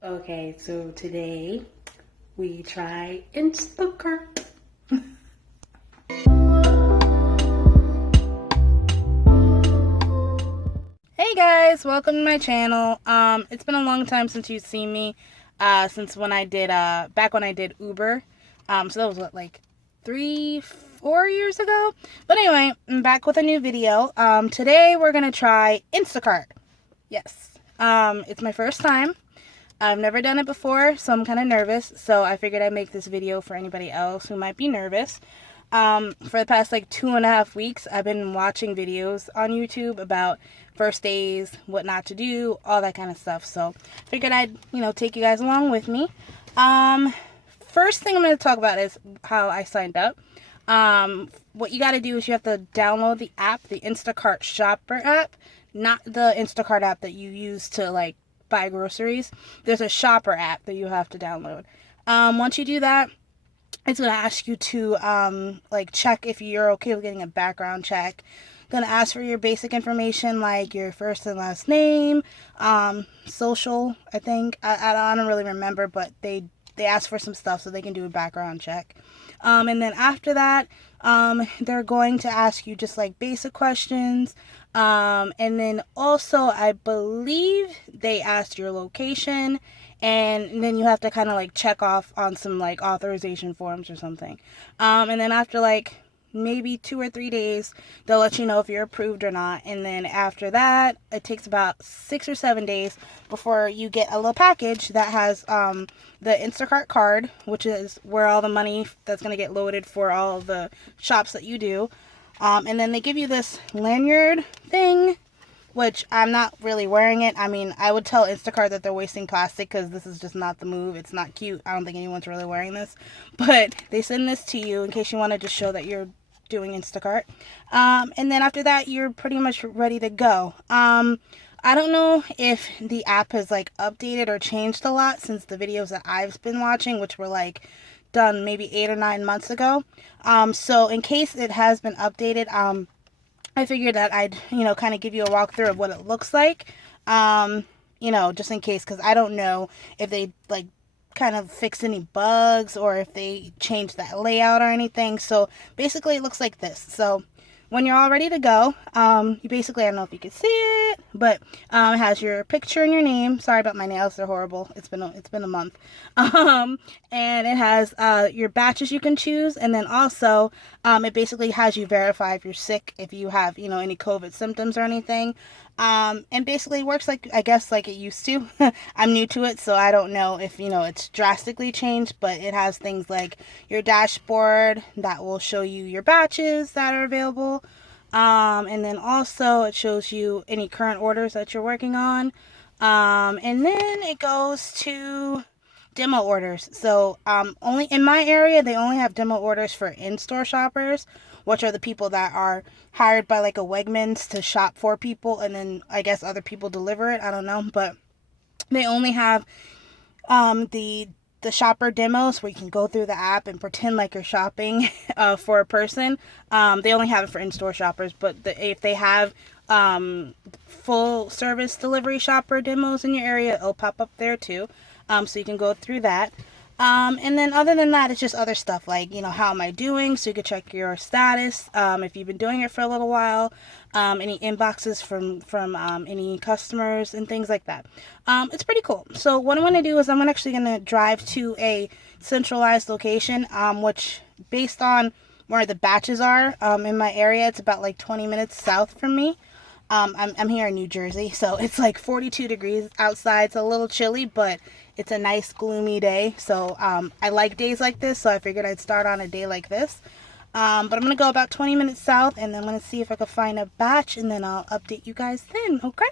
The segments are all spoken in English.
Okay, so today we try Instacart. Hey guys, welcome to my channel. It's been a long time since you've seen me, since when I did, back when I did Uber. So that was what, like 3, 4 years ago? But anyway, I'm back with a new video. Today we're gonna try Instacart. Yes. It's my first time. I've never done it before, so I'm kind of nervous. So I figured I'd make this video for anybody else who might be nervous. For the past like 2.5 weeks, I've been watching videos on YouTube about first days, what not to do, all that kind of stuff. So figured I'd, take you guys along with me. First thing I'm going to talk about is how I signed up. What you got to do is you have to download the app, the Instacart Shopper app, not the Instacart app that you use to like buy groceries. There's a Shopper app that you have to download. Once you do that, it's going to ask you to like check if you're okay with getting a background check. Going to ask for your basic information like your first and last name, social, I think. I don't really remember, but they ask for some stuff so they can do a background check. And then after that, they're going to ask you just like basic questions. And then also, I believe they asked your location, and then you have to kind of like check off on some like authorization forms or something. And then after like maybe 2 or 3 days, they'll let you know if you're approved or not. And then after that, it takes about 6 or 7 days before you get a little package that has the Instacart card, which is where all the money that's going to get loaded for all of the shops that you do. And then they give you this lanyard thing, which I'm not really wearing it. I mean, I would tell Instacart that they're wasting plastic because this is just not the move. It's not cute. I don't think anyone's really wearing this. But they send this to you in case you want to just show that you're doing Instacart. And then after that, you're pretty much ready to go. I don't know if the app has like updated or changed a lot since the videos that I've been watching, which were like done maybe 8 or 9 months ago. So in case it has been updated, I figured that I'd, kind of give you a walkthrough of what it looks like. Just in case, because I don't know if they like kind of fixed any bugs or if they changed that layout or anything. So basically it looks like this. So when you're all ready to go, you basically, I don't know if you can see it, but it has your picture and your name. Sorry about my nails, they're horrible. It's been a month. And it has your batches you can choose, and then also it basically has you verify if you're sick, if you have any COVID symptoms or anything. And basically works like, I guess, like it used to. I'm new to it, so I don't know if, it's drastically changed, but it has things like your dashboard that will show you your batches that are available. And then also it shows you any current orders that you're working on. And then it goes to demo orders. So only in my area, they only have demo orders for in-store shoppers, which are the people that are hired by like a Wegmans to shop for people, and then I guess other people deliver it. I don't know, but they only have the shopper demos where you can go through the app and pretend like you're shopping for a person. They only have it for in-store shoppers, but if they have full service delivery shopper demos in your area, it'll pop up there too. So you can go through that. And then other than that, it's just other stuff like, how am I doing? So you can check your status, if you've been doing it for a little while, any inboxes from any customers and things like that. It's pretty cool. So what I'm going to do is I'm actually going to drive to a centralized location, which based on where the batches are, in my area, it's about like 20 minutes south from me. I'm here in New Jersey, so it's like 42 degrees outside. It's a little chilly, but it's a nice gloomy day. So I like days like this, so I figured I'd start on a day like this. But I'm going to go about 20 minutes south, and then I'm going to see if I can find a batch, and then I'll update you guys then, okay?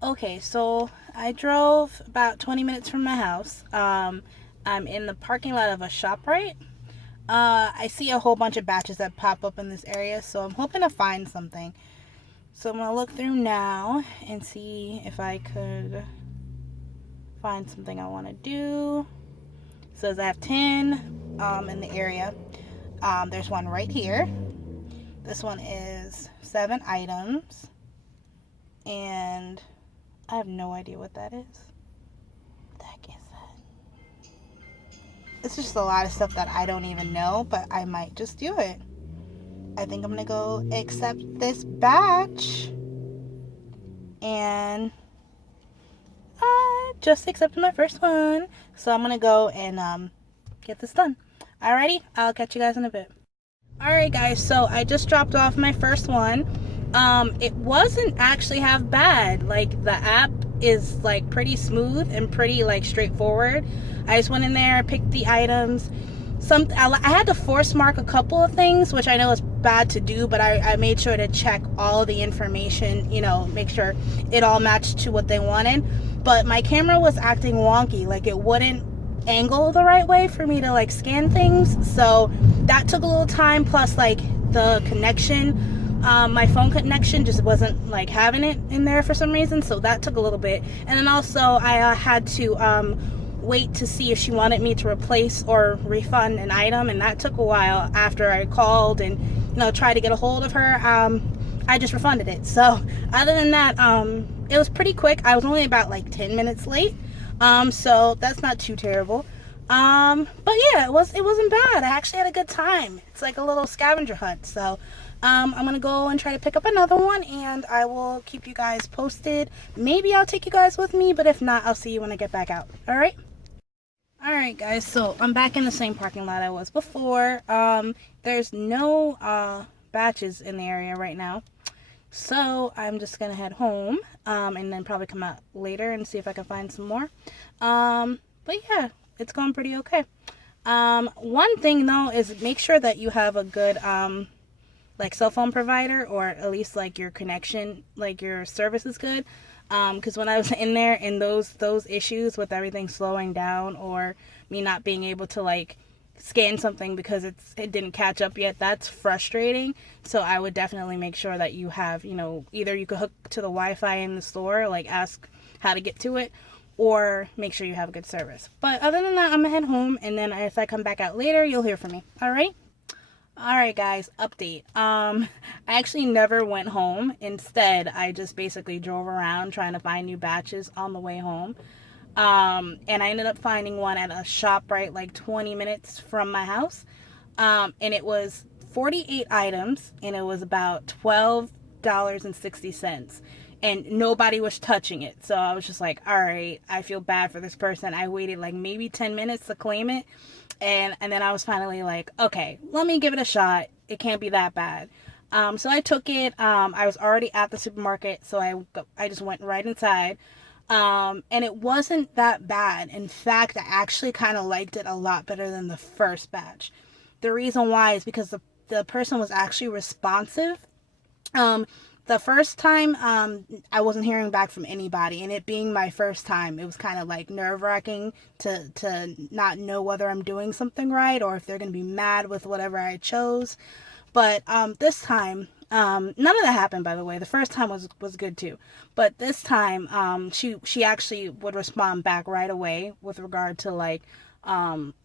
Okay, so I drove about 20 minutes from my house. I'm in the parking lot of a ShopRite. I see a whole bunch of batches that pop up in this area, so I'm hoping to find something. So I'm going to look through now and see if I could find something I want to do. It says I have 10 in the area. There's one right here. This one is 7 items. And I have no idea what that is. it's just a lot of stuff that I don't even know, but I might just do it. I think I'm gonna go accept this batch, and I just accepted my first one, so I'm gonna go and get this done. Alrighty, I'll catch you guys in a bit. Alright guys, so I just dropped off my first one. It wasn't actually half bad. Like, the app is like pretty smooth and pretty like straightforward. I just went in there, picked the items. I had to force mark a couple of things, which I know is bad to do, but I made sure to check all the information, you know, make sure it all matched to what they wanted. But my camera was acting wonky, like it wouldn't angle the right way for me to like scan things, so that took a little time. Plus, like, the connection, my phone connection just wasn't like having it in there for some reason, so that took a little bit. And then also I had to wait to see if she wanted me to replace or refund an item, and that took a while. After I called and, you know, tried to get a hold of her, I just refunded it. So other than that, it was pretty quick. I was only about like 10 minutes late, so that's not too terrible. But yeah, it wasn't bad. I actually had a good time. It's like a little scavenger hunt. So I'm gonna go and try to pick up another one, and I will keep you guys posted. Maybe I'll take you guys with me, but if not, I'll see you when I get back out. Alright guys, so I'm back in the same parking lot I was before. There's no batches in the area right now, so I'm just gonna head home, and then probably come out later and see if I can find some more. But yeah, it's going pretty okay. One thing though is make sure that you have a good like cell phone provider, or at least like your connection, like your service is good. Because when I was in there, and those issues with everything slowing down, or me not being able to like scan something because it didn't catch up yet, that's frustrating. So I would definitely make sure that you have, you know, either you could hook to the Wi-Fi in the store, like ask how to get to it, or make sure you have a good service. But other than that, I'm gonna head home, and then if I come back out later, you'll hear from me. Alright guys, update. I actually never went home. Instead, I just basically drove around trying to find new batches on the way home. And I ended up finding one at a shop right like 20 minutes from my house. And it was 48 items, and it was about $12.60. And nobody was touching it. So I was just like, alright, I feel bad for this person. I waited like maybe 10 minutes to claim it. And then I was finally like, okay, let me give it a shot. It can't be that bad. So I took it. I was already at the supermarket, so I just went right inside. And it wasn't that bad. In fact, I actually kind of liked it a lot better than the first batch. The reason why is because the person was actually responsive. The first time, I wasn't hearing back from anybody, and it being my first time, it was kind of like nerve-wracking to not know whether I'm doing something right, or if they're going to be mad with whatever I chose. But this time, none of that happened, by the way. The first time was good too, but this time, she actually would respond back right away with regard to like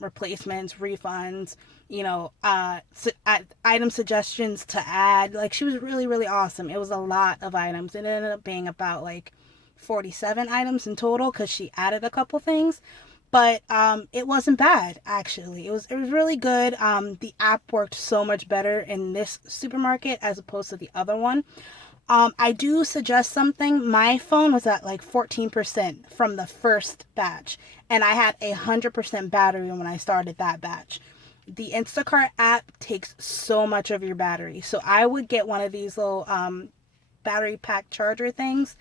replacements, refunds, you know, item suggestions to add. Like, she was really, really awesome. It was a lot of items. It ended up being about like 47 items in total, because she added a couple things. But it wasn't bad, actually. It was really good. The app worked so much better in this supermarket as opposed to the other one. I do suggest something. My phone was at like 14% from the first batch, and I had 100% battery when I started that batch. The Instacart app takes so much of your battery, so I would get one of these little battery pack charger things,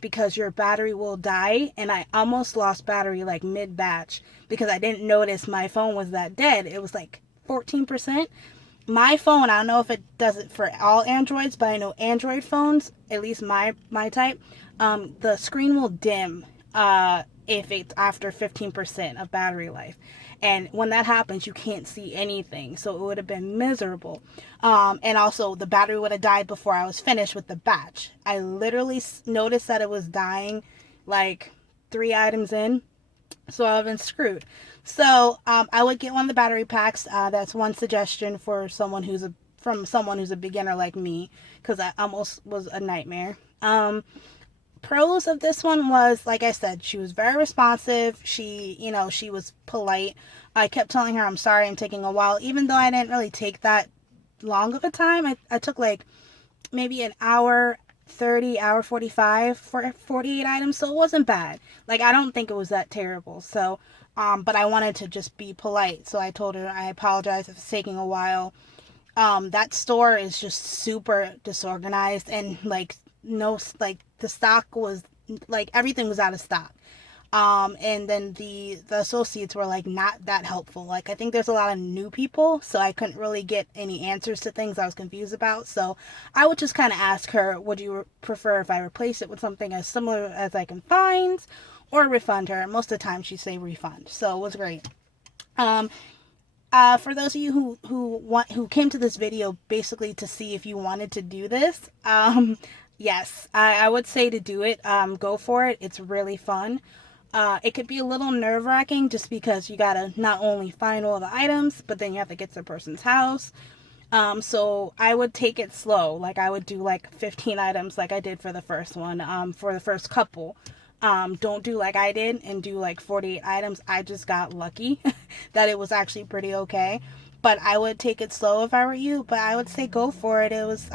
because your battery will die. And I almost lost battery like mid-batch because I didn't notice my phone was that dead. It was like 14%. My phone, I don't know if it does it for all Androids, but I know Android phones, at least my type, the screen will dim if it's after 15% of battery life. And when that happens, you can't see anything. So it would have been miserable. And also, the battery would have died before I was finished with the batch. I literally noticed that it was dying like 3 items in. So I've been screwed. So I would get one of the battery packs. That's one suggestion for someone who's a beginner like me, because I almost was a nightmare. pros of this one was, like I said, she was very responsive. She was polite. I kept telling her, I'm sorry, I'm taking a while, even though I didn't really take that long of a time. I took like maybe an hour 30, hour 45 for 48 items, so it wasn't bad. Like, I don't think it was that terrible. So, but I wanted to just be polite. So I told her I apologize if it's taking a while. That store is just super disorganized, and like no, like the stock was like everything was out of stock. And then the associates were like not that helpful. Like, I think there's a lot of new people, so I couldn't really get any answers to things I was confused about. So I would just kind of ask her, would you prefer if I replace it with something as similar as I can find, or refund her? Most of the time she'd say refund, so it was great. um for those of you who came to this video basically to see if you wanted to do this, yes, I would say to do it. Go for it. It's really fun. It could be a little nerve-wracking just because you gotta not only find all the items, but then you have to get to the person's house. So I would take it slow. Like, I would do like 15 items like I did for the first one, for the first couple. Don't do like I did and do like 48 items. I just got lucky that it was actually pretty okay. But I would take it slow if I were you, but I would say go for it. It was,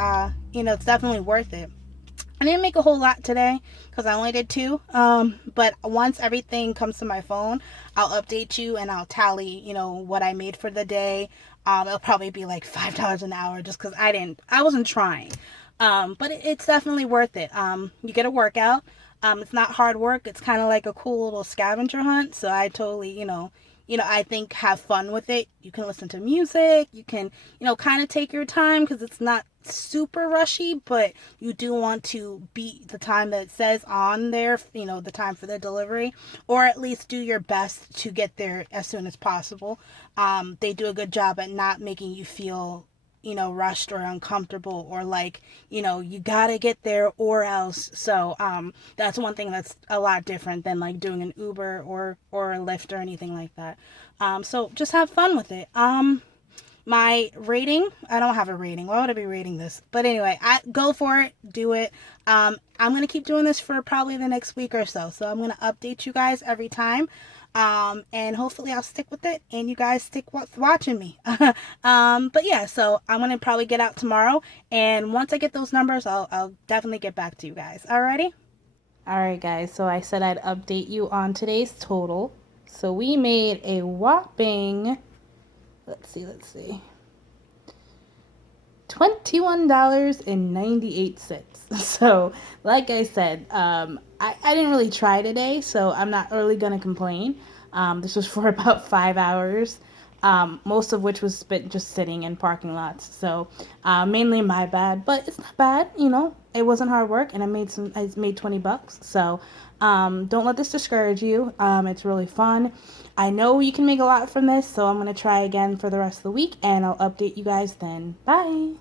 it's definitely worth it. I didn't make a whole lot today because I only did 2. But once everything comes to my phone, I'll update you and I'll tally, what I made for the day. It'll probably be like $5 an hour just because I wasn't trying. But it's definitely worth it. You get a workout. It's not hard work. It's kind of like a cool little scavenger hunt. So I totally, I think have fun with it. You can listen to music. You can, kind of take your time because it's not super rushy, but you do want to beat the time that it says on there, the time for the delivery, or at least do your best to get there as soon as possible. They do a good job at not making you feel rushed or uncomfortable, or like, you gotta get there or else. So, that's one thing that's a lot different than like doing an Uber or a Lyft or anything like that. So just have fun with it. My rating, I don't have a rating. Why would I be rating this? But anyway, I go for it, do it. I'm going to keep doing this for probably the next week or so. So I'm going to update you guys every time. And hopefully I'll stick with it and you guys stick watching me. But yeah, so I'm going to probably get out tomorrow, and once I get those numbers, I'll definitely get back to you guys. Alrighty? Alright guys, so I said I'd update you on today's total. So we made a whopping, let's see, $21.98. So, like I said, I didn't really try today, so I'm not really going to complain. This was for about 5 hours, most of which was spent just sitting in parking lots. So, mainly my bad, but it's not bad, It wasn't hard work, and I made $20. So, don't let this discourage you. It's really fun. I know you can make a lot from this, so I'm going to try again for the rest of the week, and I'll update you guys then. Bye!